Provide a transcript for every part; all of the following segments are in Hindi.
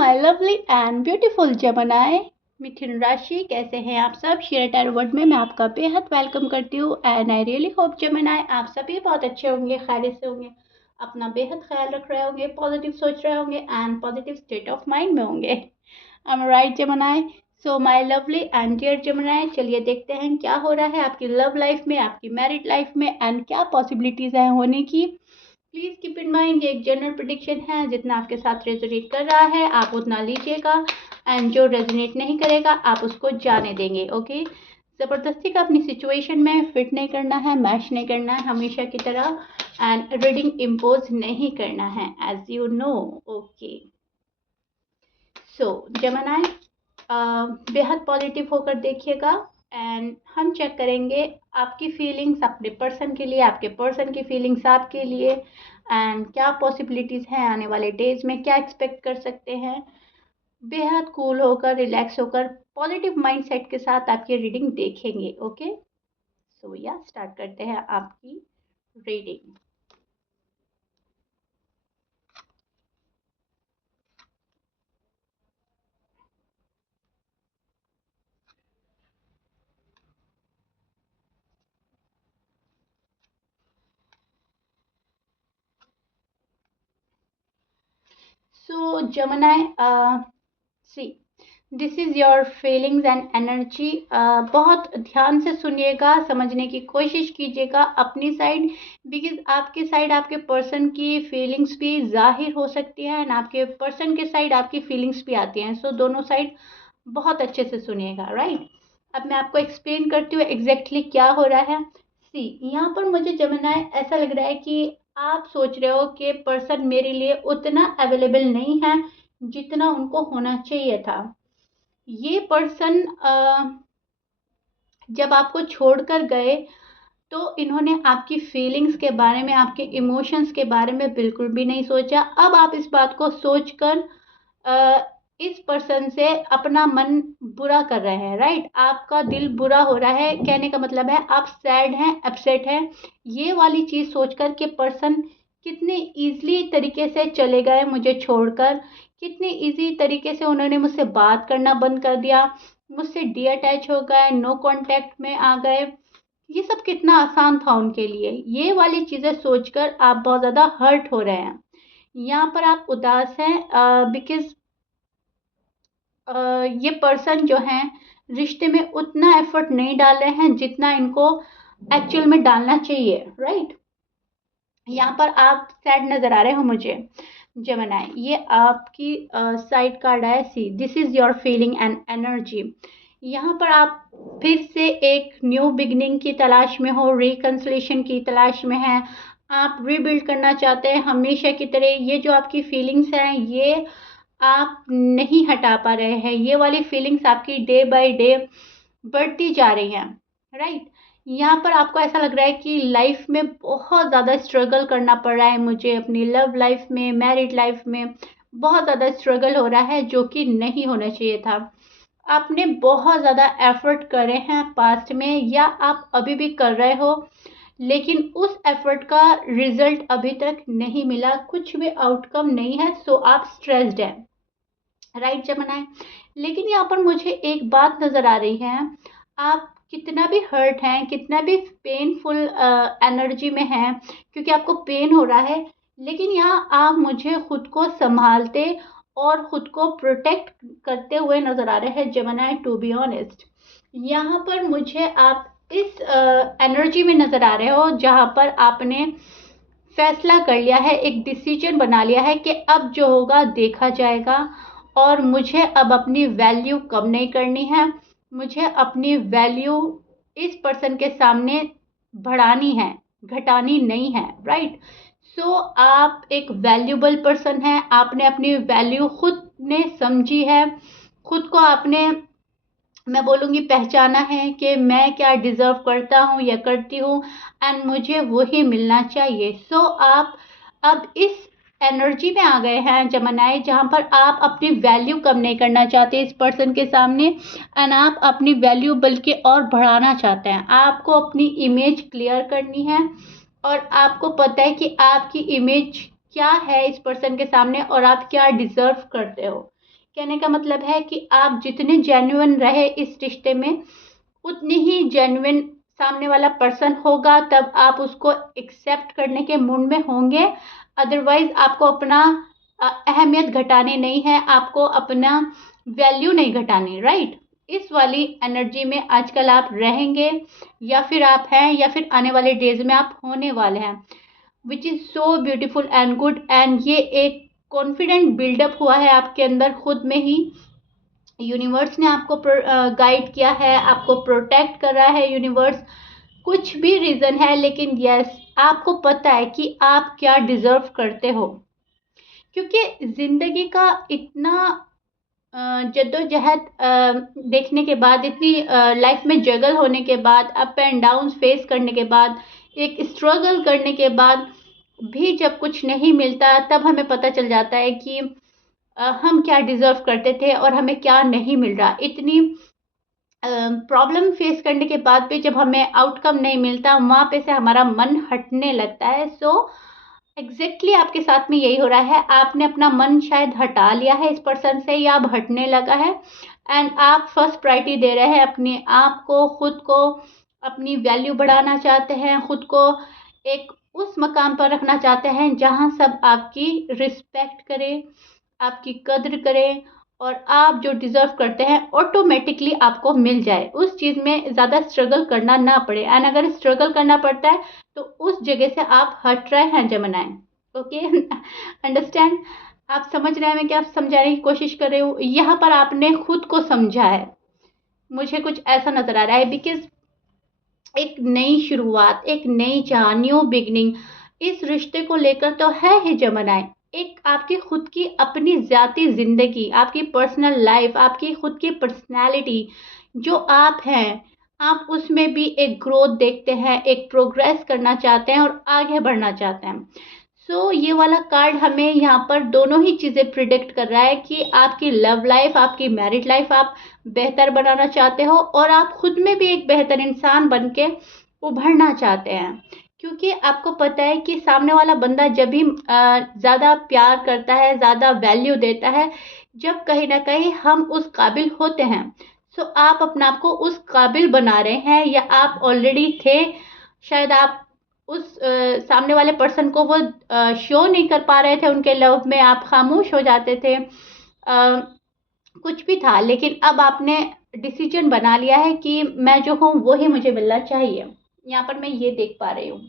माय लवली एंड ब्यूटीफुल जमनाए मिथुन राशि, कैसे हैं आप सब। शेयर टैरो वर्ड में मैं आपका बेहद वेलकम करती हूँ एंड आई रियली होप जमनाए आप सभी बहुत अच्छे होंगे, खैरियत से होंगे, अपना बेहद ख्याल रख रहे होंगे, पॉजिटिव सोच रहे होंगे and positive state of mind में होंगे। I am right Gemini. So my lovely and dear Gemini, चलिए देखते हैं क्या हो रहा है आपकी लव लाइफ में, आपकी मैरिड लाइफ में एंड क्या पॉसिबिलिटीज है होने की। प्लीज कीप इन माइंड ये एक जनरल प्रेडिक्शन है, जितना आपके साथ रेजोनेट कर रहा है आप उतना लीजिएगा एंड जो रेजोनेट नहीं करेगा आप उसको जाने देंगे। ओके, ज़बरदस्ती का अपनी सिचुएशन में फिट नहीं करना है, मैच नहीं करना है हमेशा की तरह एंड रीडिंग इम्पोज नहीं करना है एज यू नो। ओके, सो जमनाए बेहद पॉजिटिव होकर देखिएगा एंड हम चेक करेंगे आपकी फीलिंग्स अपने पर्सन के लिए, आपके पर्सन की फीलिंग्स आपके लिए एंड क्या पॉसिबिलिटीज़ हैं आने वाले डेज में, क्या एक्सपेक्ट कर सकते हैं। बेहद कूल होकर, रिलैक्स होकर, पॉजिटिव माइंडसेट के साथ आपकी रीडिंग देखेंगे। ओके, सो या स्टार्ट करते हैं आपकी reading. So Gemini see, this is your feelings and energy. बहुत ध्यान से सुनिएगा, समझने की कोशिश कीजिएगा अपनी साइड, बिकॉज आपके साइड आपके पर्सन की फीलिंग्स भी जाहिर हो सकती हैं एंड आपके पर्सन के साइड आपकी फीलिंग्स भी आती हैं। सो दोनों साइड बहुत अच्छे से सुनिएगा, राइट। अब मैं आपको एक्सप्लेन करती हूँ एग्जैक्टली क्या हो रहा है। सी, यहाँ पर मुझे जमनाए ऐसा लग रहा है कि आप सोच रहे हो कि पर्सन मेरे लिए उतना अवेलेबल नहीं है जितना उनको होना चाहिए था। ये पर्सन जब आपको छोड़कर गए तो इन्होंने आपकी फीलिंग्स के बारे में, आपके इमोशंस के बारे में बिल्कुल भी नहीं सोचा। अब आप इस बात को सोचकर इस पर्सन से अपना मन बुरा कर रहे हैं, राइट। आपका दिल बुरा हो रहा है, कहने का मतलब है आप सैड हैं, अपसेट हैं। ये वाली चीज़ सोचकर कि पर्सन कितने ईजली तरीके से चले गए मुझे छोड़कर, कितने ईजी तरीके से उन्होंने मुझसे बात करना बंद कर दिया, मुझसे डी अटैच हो गए, नो कांटेक्ट में आ गए। ये सब कितना आसान था उनके लिए। ये वाली चीज़ें सोचकर आप बहुत ज़्यादा हर्ट हो रहे हैं। यहाँ पर आप उदास हैं बिकॉज ये पर्सन जो हैं रिश्ते में उतना एफर्ट नहीं डाल रहे हैं जितना इनको एक्चुअल में डालना चाहिए, राइट। यहाँ पर आप सैड नज़र आ रहे हो मुझे जमनाए। ये आपकी साइड कार्ड है see, this is your feeling and energy. यहाँ पर आप फिर से एक न्यू बिगनिंग की तलाश में हो, रिकन्सिलेशन की तलाश में हैं, आप रीबिल्ड करना चाहते हैं हमेशा की तरह। ये जो आपकी फीलिंग्स हैं ये आप नहीं हटा पा रहे हैं, ये वाली फीलिंग्स आपकी डे बाय डे बढ़ती जा रही हैं, राइट। यहाँ पर आपको ऐसा लग रहा है कि लाइफ में बहुत ज़्यादा स्ट्रगल करना पड़ रहा है मुझे, अपनी लव लाइफ में, मैरिड लाइफ में बहुत ज़्यादा स्ट्रगल हो रहा है जो कि नहीं होना चाहिए था। आपने बहुत ज़्यादा एफर्ट करे हैं पास्ट में या आप अभी भी कर रहे हो, लेकिन उस एफर्ट का रिजल्ट अभी तक नहीं मिला, कुछ भी आउटकम नहीं है। सो आप स्ट्रेस्ड हैं, राइट जमनाए। लेकिन यहाँ पर मुझे एक बात नज़र आ रही है, आप कितना भी हर्ट हैं, कितना भी पेनफुल एनर्जी में हैं, क्योंकि आपको पेन हो रहा है, लेकिन यहाँ आप मुझे खुद को संभालते और खुद को प्रोटेक्ट करते हुए नज़र आ रहे हैं जमनाए, टू बी ऑनेस्ट। यहाँ पर मुझे आप इस एनर्जी में नज़र आ रहे हो जहाँ पर आपने फैसला कर लिया है, एक डिसीजन बना लिया है कि अब जो होगा देखा जाएगा और मुझे अब अपनी वैल्यू कम नहीं करनी है, मुझे अपनी वैल्यू इस पर्सन के सामने बढ़ानी है, घटानी नहीं है, राइट। सो आप एक वैल्यूबल पर्सन हैं, आपने अपनी वैल्यू खुद ने समझी है, खुद को आपने, मैं बोलूँगी, पहचाना है कि मैं क्या डिज़र्व करता हूँ या करती हूँ एंड मुझे वही मिलना चाहिए। सो आप अब इस एनर्जी में आ गए हैं जमनाए, जहाँ पर आप अपनी वैल्यू कम नहीं करना चाहते इस पर्सन के सामने एंड आप अपनी वैल्यू बल्कि और बढ़ाना चाहते हैं। आपको अपनी इमेज क्लियर करनी है और आपको पता है कि आपकी इमेज क्या है इस पर्सन के सामने और आप क्या डिज़र्व करते हो। कहने का मतलब है कि आप जितने जेन्युइन रहे इस रिश्ते में, उतनी ही जेन्युइन सामने वाला पर्सन होगा, तब आप उसको एक्सेप्ट करने के मूड में होंगे। अदरवाइज आपको अपना अहमियत घटानी नहीं है, आपको अपना वैल्यू नहीं घटानी, राइट। इस वाली एनर्जी में आजकल आप रहेंगे, या फिर आप हैं, या फिर आने वाले डेज में आप होने वाले हैं, which is so beautiful and good. And ये एक कॉन्फिडेंट बिल्डअप हुआ है आपके अंदर खुद में ही। यूनिवर्स ने आपको गाइड किया है, आपको प्रोटेक्ट कर रहा है यूनिवर्स। कुछ भी रीज़न है, लेकिन यस, आपको पता है कि आप क्या डिज़र्व करते हो। क्योंकि ज़िंदगी का इतना जद्दोजहद देखने के बाद, इतनी लाइफ में जगल होने के बाद, अप एंड डाउन फेस करने के बाद, एक स्ट्रगल करने के बाद भी जब कुछ नहीं मिलता, तब हमें पता चल जाता है कि हम क्या डिज़र्व करते थे और हमें क्या नहीं मिल रहा। इतनी प्रॉब्लम फेस करने के बाद भी जब हमें आउटकम नहीं मिलता, वहाँ पे से हमारा मन हटने लगता है। सो एग्जैक्टली आपके साथ में यही हो रहा है। आपने अपना मन शायद हटा लिया है इस पर्सन से, या अब हटने लगा है, एंड आप फर्स्ट प्रायोरिटी दे रहे हैं अपने आप को, खुद को, अपनी वैल्यू बढ़ाना चाहते हैं, खुद को एक उस मकाम पर रखना चाहते हैं जहाँ सब आपकी रिस्पेक्ट करें, आपकी कद्र करें, और आप जो डिज़र्व करते हैं ऑटोमेटिकली आपको मिल जाए, उस चीज़ में ज़्यादा स्ट्रगल करना ना पड़े। एंड अगर स्ट्रगल करना पड़ता है तो उस जगह से आप हट रहे हैं जमनाए। Okay, understand? आप समझ रहे हैं मैं क्या समझाने की कोशिश कर रही हूँ? यहाँ पर आपने खुद को समझा है, मुझे कुछ ऐसा नज़र आ रहा है। बिकॉज एक नई शुरुआत, एक नई चाह, न्यू बिगनिंग इस रिश्ते को लेकर तो है ही जमनाए। एक आपकी खुद की अपनी ज़ाती ज़िंदगी, आपकी पर्सनल लाइफ, आपकी खुद की पर्सनैलिटी जो आप हैं, आप उसमें भी एक ग्रोथ देखते हैं, एक प्रोग्रेस करना चाहते हैं और आगे बढ़ना चाहते हैं। सो ये वाला कार्ड हमें यहाँ पर दोनों ही चीज़ें प्रिडिक्ट कर रहा है कि आपकी लव लाइफ, आपकी मैरिड लाइफ आप बेहतर बनाना चाहते हो, और आप खुद में भी एक बेहतर इंसान बन के उभरना चाहते हैं। क्योंकि आपको पता है कि सामने वाला बंदा जब भी ज़्यादा प्यार करता है, ज़्यादा वैल्यू देता है, जब कहीं ना कहीं हम उस काबिल होते हैं। सो आप अपने आप को उस काबिल बना रहे हैं, या आप ऑलरेडी थे। शायद आप उस सामने वाले पर्सन को वो शो नहीं कर पा रहे थे, उनके लव में आप खामोश हो जाते थे, कुछ भी था, लेकिन अब आपने डिसीजन बना लिया है कि मैं जो हूँ वो ही मुझे मिलना चाहिए। यहाँ पर मैं ये देख पा रही हूँ,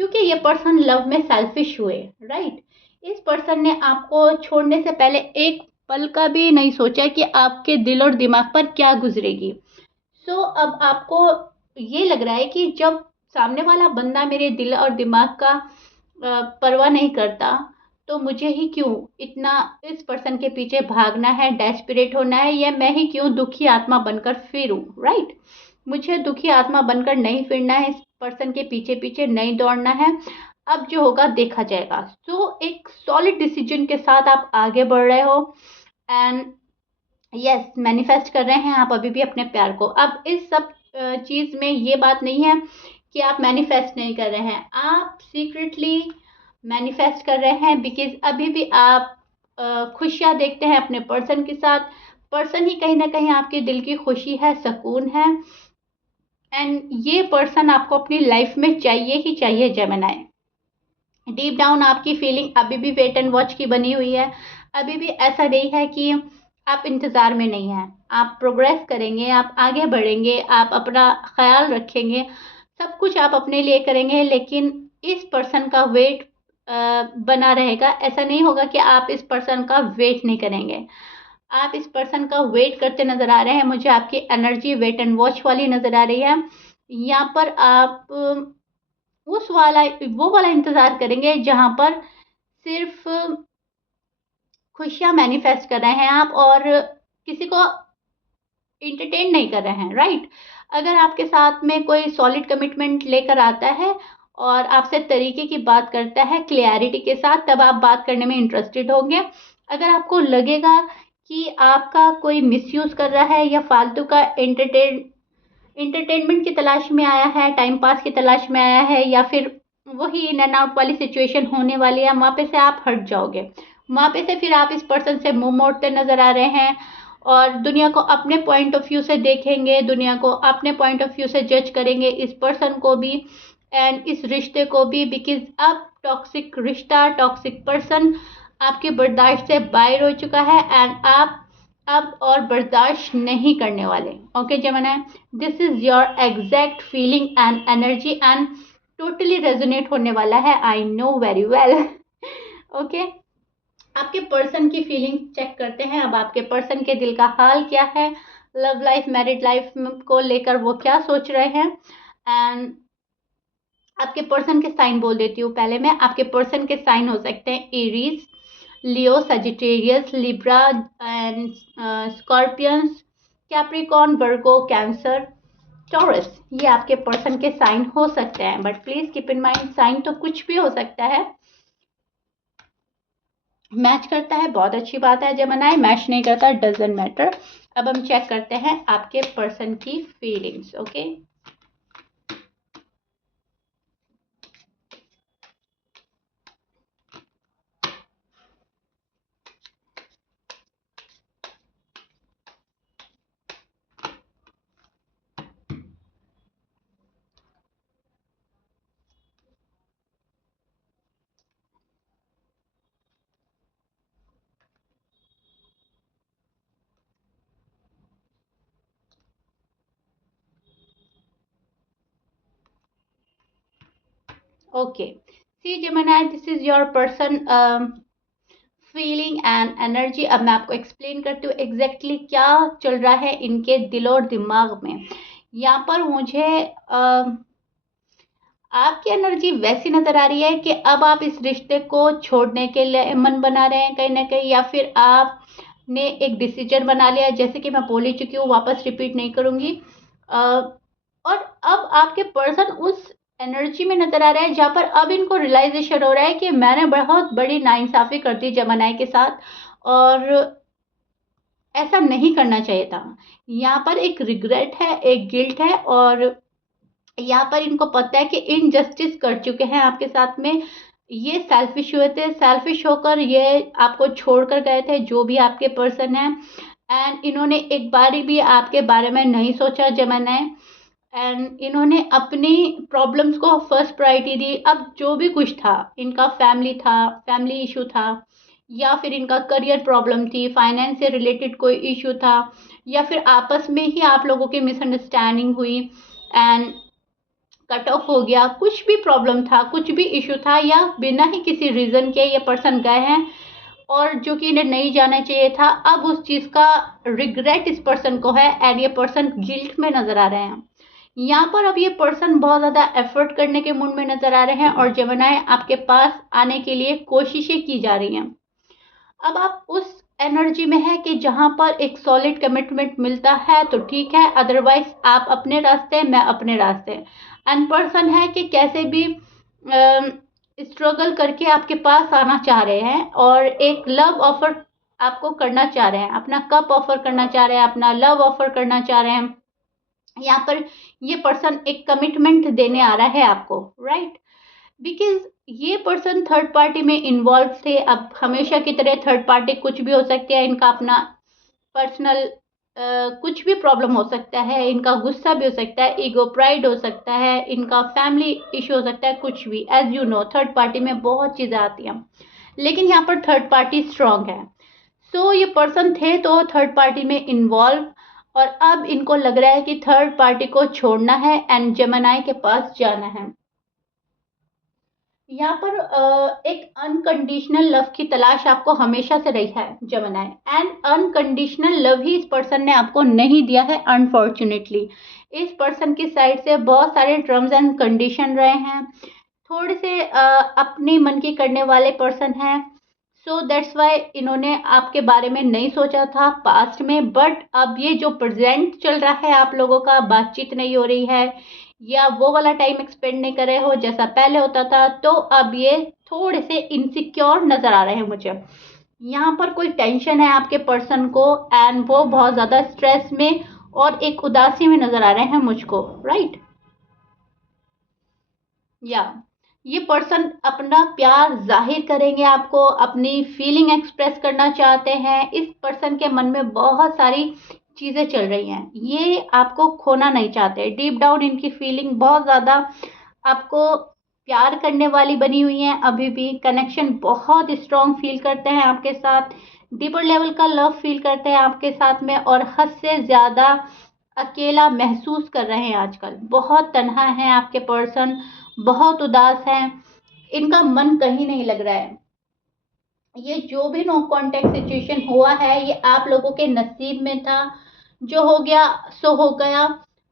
क्योंकि ये पर्सन लव में सेल्फिश हुए, राइट। इस पर्सन ने आपको छोड़ने से पहले एक पल का भी नहीं सोचा कि आपके दिल और दिमाग पर क्या गुजरेगी। सो अब आपको ये लग रहा है कि जब सामने वाला बंदा मेरे दिल और दिमाग का परवाह नहीं करता, तो मुझे ही क्यों इतना इस पर्सन के पीछे भागना है, डेस्परेट होना है, या मैं ही क्यों दुखी आत्मा बनकर फिरूं, राइट। मुझे दुखी आत्मा बनकर नहीं फिरना है, इस पर्सन के पीछे पीछे नहीं दौड़ना है। अब जो होगा देखा जाएगा। सो एक सॉलिड डिसीजन के साथ आप आगे बढ़ रहे हो, एंड यस, मैनिफेस्ट कर रहे हैं आप अभी भी अपने प्यार को। अब इस सब चीज़ में ये बात नहीं है कि आप मैनिफेस्ट नहीं कर रहे हैं, आप सीक्रेटली मैनिफेस्ट कर रहे हैं। बिकॉज अभी भी आप खुशियाँ देखते हैं अपने पर्सन के साथ। पर्सन ही कहीं ना कहीं आपके दिल की खुशी है, सुकून है, एंड ये पर्सन आपको अपनी लाइफ में चाहिए ही चाहिए जेमिनी। डीप डाउन आपकी फीलिंग अभी भी वेट एंड वॉच की बनी हुई है। अभी भी ऐसा नहीं है कि आप इंतज़ार में नहीं हैं, आप प्रोग्रेस करेंगे, आप आगे बढ़ेंगे, आप अपना ख्याल रखेंगे, सब कुछ आप अपने लिए करेंगे, लेकिन इस पर्सन का वेट बना रहेगा। ऐसा नहीं होगा कि आप इस पर्सन का वेट नहीं करेंगे, आप इस पर्सन का वेट करते नज़र आ रहे हैं। मुझे आपकी एनर्जी वेट एंड वॉच वाली नज़र आ रही है। यहाँ पर आप उस वाला वो वाला इंतज़ार करेंगे जहाँ पर सिर्फ खुशियाँ मैनिफेस्ट कर रहे हैं आप, और किसी को इंटरटेन नहीं कर रहे हैं, राइट। अगर आपके साथ में कोई सॉलिड कमिटमेंट लेकर आता है और आपसे तरीके की बात करता है क्लियरिटी के साथ, तब आप बात करने में इंटरेस्टेड होंगे। अगर आपको लगेगा कि आपका कोई मिसयूज़ कर रहा है, या फालतू का एंटरटेनमेंट की तलाश में आया है, टाइम पास की तलाश में आया है, या फिर वही इन एंड आउट वाली सिचुएशन होने वाली है, वहाँ पे से आप हट जाओगे, वहाँ पे से फिर आप इस पर्सन से मुंह मोड़ते नजर आ रहे हैं और दुनिया को अपने पॉइंट ऑफ व्यू से देखेंगे, दुनिया को अपने पॉइंट ऑफ व्यू से जज करेंगे, इस पर्सन को भी एंड इस रिश्ते को भी, बिकॉज अब टॉक्सिक रिश्ता, टॉक्सिक पर्सन आपके बर्दाश्त से बाहर हो चुका है एंड आप अब और बर्दाश्त नहीं करने वाले। Okay Gemini, this is your exact feeling and energy and totally resonate होने वाला है, I know very well. Okay, आपके पर्सन की फीलिंग चेक करते हैं। अब आपके पर्सन के दिल का हाल क्या है, लव लाइफ, मैरिड लाइफ को लेकर वो क्या सोच रहे हैं। एंड आपके पर्सन के साइन बोल देती हूँ पहले मैं। आपके पर्सन के साइन हो सकते हैं Aries, Leo, Sagittarius, Libra and Scorpions, Capricorn, Virgo, Cancer, Taurus. ये आपके पर्सन के साइन हो सकते हैं, but please keep in mind sign तो कुछ भी हो सकता है। मैच करता है बहुत अच्छी बात है जेमिनी, मैच नहीं करता डजंट मैटर। अब हम चेक करते हैं आपके पर्सन की feelings. Okay, okay, see Gemini, this is your person feeling and energy. अब मैं आपको एक्सप्लेन करती हूँ एग्जैक्टली क्या चल रहा है इनके दिल और दिमाग में। यहाँ पर मुझे आपकी एनर्जी वैसी नजर आ रही है कि अब आप इस रिश्ते को छोड़ने के लिए मन बना रहे हैं कहीं ना कहीं, या फिर आपने एक डिसीजन बना लिया, जैसे कि मैं बोल ही चुकी हूँ, वापस रिपीट नहीं करूंगी। और अब आपके पर्सन उस एनर्जी में नजर आ रहा है जहाँ पर अब इनको रियलाइजेशन हो रहा है कि मैंने बहुत बड़ी नाइंसाफी कर दी जेमिनी के साथ और ऐसा नहीं करना चाहिए था। यहाँ पर एक रिग्रेट है, एक गिल्ट है, और यहाँ पर इनको पता है कि इनजस्टिस कर चुके हैं आपके साथ में। ये सेल्फिश हुए थे, सेल्फिश होकर ये आपको छोड़कर गए थे, जो भी आपके पर्सन है। एंड इन्होंने एक बारी भी आपके बारे में नहीं सोचा जेमिनी, एंड इन्होंने अपनी प्रॉब्लम्स को फर्स्ट प्रायोरिटी दी। अब जो भी कुछ था, इनका फैमिली था, फैमिली इशू था, या फिर इनका करियर प्रॉब्लम थी, फाइनेंस से रिलेटेड कोई इशू था, या फिर आपस में ही आप लोगों की मिसअंडरस्टैंडिंग हुई एंड कट ऑफ हो गया, कुछ भी प्रॉब्लम था, कुछ भी इशू था, या बिना ही किसी रीज़न के ये पर्सन गए हैं और जो कि इन्हें नहीं जाना चाहिए था। अब उस चीज़ का रिग्रेट इस पर्सन को है एंड ये पर्सन गिल्ट में नजर आ रहे हैं। यहाँ पर अब ये पर्सन बहुत ज़्यादा एफर्ट करने के मूड में नजर आ रहे हैं और जेमिनी आपके पास आने के लिए कोशिशें की जा रही हैं। अब आप उस एनर्जी में है कि जहाँ पर एक सॉलिड कमिटमेंट मिलता है तो ठीक है, अदरवाइज आप अपने रास्ते, मैं अपने रास्ते। एंड पर्सन है कि कैसे भी स्ट्रगल करके आपके पास आना चाह रहे हैं और एक लव ऑफर आपको करना चाह रहे हैं, अपना कप ऑफर करना चाह रहे हैं, अपना लव ऑफर करना चाह रहे हैं। यहाँ पर ये पर्सन एक कमिटमेंट देने आ रहा है आपको, राइट? बिकॉज ये पर्सन थर्ड पार्टी में इन्वॉल्व थे। अब हमेशा की तरह थर्ड पार्टी कुछ भी हो सकती है, इनका अपना पर्सनल कुछ भी प्रॉब्लम हो सकता है, इनका गुस्सा भी हो सकता है, ईगो प्राइड हो सकता है, इनका फैमिली इशू हो सकता है, कुछ भी। As you know, third party में बहुत चीज़ें आती हैं, लेकिन यहाँ पर थर्ड पार्टी स्ट्रांग है। सो ये पर्सन थे तो थर्ड पार्टी में इन्वॉल्व, और अब इनको लग रहा है कि थर्ड पार्टी को छोड़ना है एंड जेमिनी के पास जाना है। यहाँ पर एक अनकंडीशनल लव की तलाश आपको हमेशा से रही है जेमिनी, एंड अनकंडीशनल लव ही इस पर्सन ने आपको नहीं दिया है अनफॉर्चुनेटली। इस पर्सन की साइड से बहुत सारे टर्म्स एंड कंडीशन रहे हैं, थोड़े से अपनी मन की करने वाले पर्सन हैं। सो दैट्स वाई इन्होंने आपके बारे में नहीं सोचा था पास्ट में, बट अब ये जो प्रेजेंट चल रहा है, आप लोगों का बातचीत नहीं हो रही है या वो वाला टाइम एक्सपेंड नहीं कर रहे हो जैसा पहले होता था, तो अब ये थोड़े से इनसिक्योर नजर आ रहे हैं मुझे। यहाँ पर कोई टेंशन है आपके पर्सन को एंड वो बहुत ज़्यादा स्ट्रेस में और एक उदासी में नजर आ रहे हैं मुझको, राइट? या ये पर्सन अपना प्यार जाहिर करेंगे आपको, अपनी फीलिंग एक्सप्रेस करना चाहते हैं। इस पर्सन के मन में बहुत सारी चीज़ें चल रही हैं, ये आपको खोना नहीं चाहते। डीप डाउन इनकी फीलिंग बहुत ज़्यादा आपको प्यार करने वाली बनी हुई है। अभी भी कनेक्शन बहुत स्ट्रॉन्ग फील करते हैं आपके साथ, डीपर लेवल का लव फील करते हैं आपके साथ में, और हद से ज़्यादा अकेला महसूस कर रहे हैं आजकल। बहुत तन्हा है आपके पर्सन, बहुत उदास हैं, इनका मन कहीं नहीं लग रहा है। ये जो भी नो कांटेक्ट सिचुएशन हुआ है, ये आप लोगों के नसीब में था। जो हो गया सो हो गया,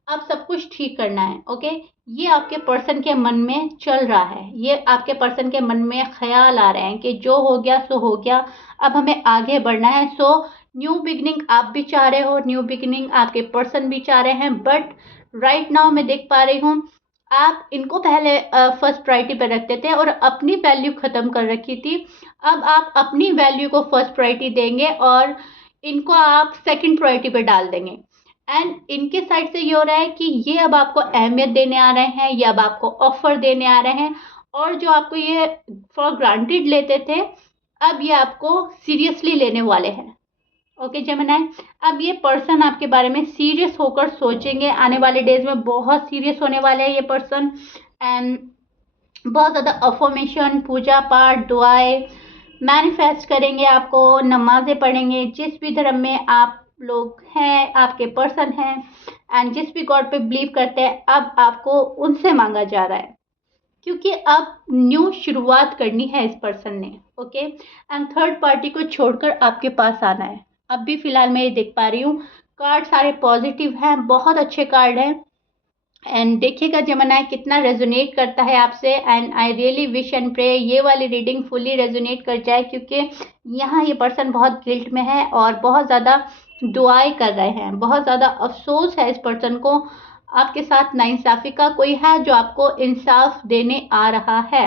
अब सब कुछ ठीक करना है। ओके, ये आपके पर्सन के मन में चल रहा है, ये आपके पर्सन के मन में ख्याल आ रहे हैं कि जो हो गया सो हो गया, अब हमें आगे बढ़ना है। सो न्यू बिगनिंग आप भी चाह रहे हो, न्यू बिगनिंग आपके पर्सन भी चाह रहे हैं, बट राइट नाउ मैं देख पा रही हूँ आप इनको पहले फर्स्ट प्रायोरिटी पर रखते थे और अपनी वैल्यू ख़त्म कर रखी थी। अब आप अपनी वैल्यू को फर्स्ट प्रायोरिटी देंगे और इनको आप सेकंड प्रायोरिटी पे डाल देंगे। एंड इनके साइड से ये हो रहा है कि ये अब आपको अहमियत देने आ रहे हैं, ये अब आपको ऑफर देने आ रहे हैं, और जो आपको ये फॉर ग्रांटेड लेते थे, अब ये आपको सीरियसली लेने वाले हैं। ओके जेमिनी, अब ये पर्सन आपके बारे में सीरियस होकर सोचेंगे। आने वाले डेज में बहुत सीरियस होने वाले हैं ये पर्सन, एंड बहुत ज़्यादा अफर्मेशन, पूजा पाठ, दुआएं, मैनिफेस्ट करेंगे आपको, नमाजें पढ़ेंगे। जिस भी धर्म में आप लोग हैं, आपके पर्सन हैं, एंड जिस भी गॉड पे बिलीव करते हैं, अब आपको उनसे मांगा जा रहा है, क्योंकि अब न्यू शुरुआत करनी है इस पर्सन ने। ओके, एंड थर्ड पार्टी को छोड़कर आपके पास आना है। अब भी फिलहाल मैं ये देख पा रही हूँ, कार्ड सारे पॉजिटिव हैं, बहुत अच्छे कार्ड हैं। एंड देखिएगा जेमिनी कितना रेजोनेट करता है आपसे, and I really wish and pray ये वाली रीडिंग फुली रेजोनेट कर जाए, क्योंकि यहाँ ये पर्सन बहुत गिल्ट में है और बहुत ज़्यादा दुआएं कर रहे हैं। बहुत ज़्यादा अफसोस है इस पर्सन को, आपके साथ नाइंसाफ़ी का कोई है जो आपको इंसाफ देने आ रहा है।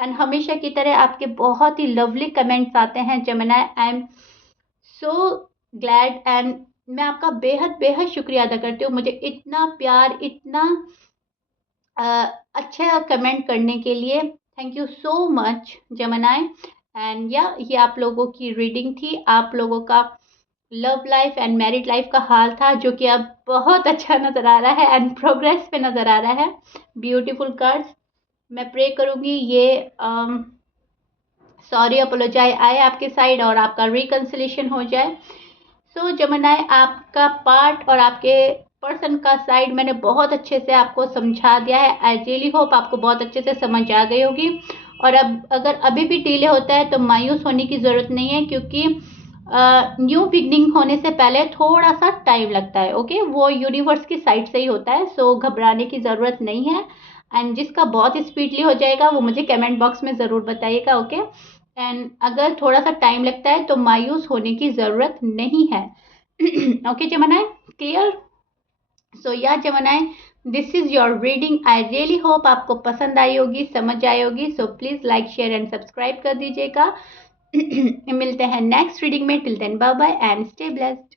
एंड हमेशा की तरह आपके बहुत ही लवली कमेंट्स आते हैं Gemini. I am so glad, and मैं आपका बेहद बेहद शुक्रिया अदा करती हूँ मुझे इतना प्यार, इतना अच्छा कमेंट करने के लिए। Thank you so much Gemini. And ये आप लोगों की रीडिंग थी, आप लोगों का love life and married life का हाल था, जो कि अब बहुत अच्छा नज़र आ रहा है एंड प्रोग्रेस पे नज़र आ रहा है। Beautiful cards. मैं प्रे करूँगी ये सॉरी अपोलोजाइज आए आपके साइड और आपका रिकन्सिलेशन हो जाए। सो जेमिनी, आपका पार्ट और आपके पर्सन का साइड मैंने बहुत अच्छे से आपको समझा दिया है। आई रियली होप आपको बहुत अच्छे से समझ आ गई होगी। और अब अगर अभी भी डिले होता है तो मायूस होने की ज़रूरत नहीं है, क्योंकि न्यू बिगनिंग होने से पहले थोड़ा सा टाइम लगता है। ओके, वो यूनिवर्स की साइड से ही होता है, सो घबराने की ज़रूरत नहीं है। एंड जिसका बहुत स्पीडली हो जाएगा वो मुझे कमेंट बॉक्स में ज़रूर बताइएगा। ओके, एंड अगर थोड़ा सा टाइम लगता है तो मायूस होने की ज़रूरत नहीं है। Okay Gemini, clear? सो या Gemini, this is your reading. I really hope आपको पसंद आई होगी, समझ आई होगी। So please like, share and subscribe कर दीजिएगा। मिलते हैं नेक्स्ट रीडिंग में। Till then bye bye and stay blessed.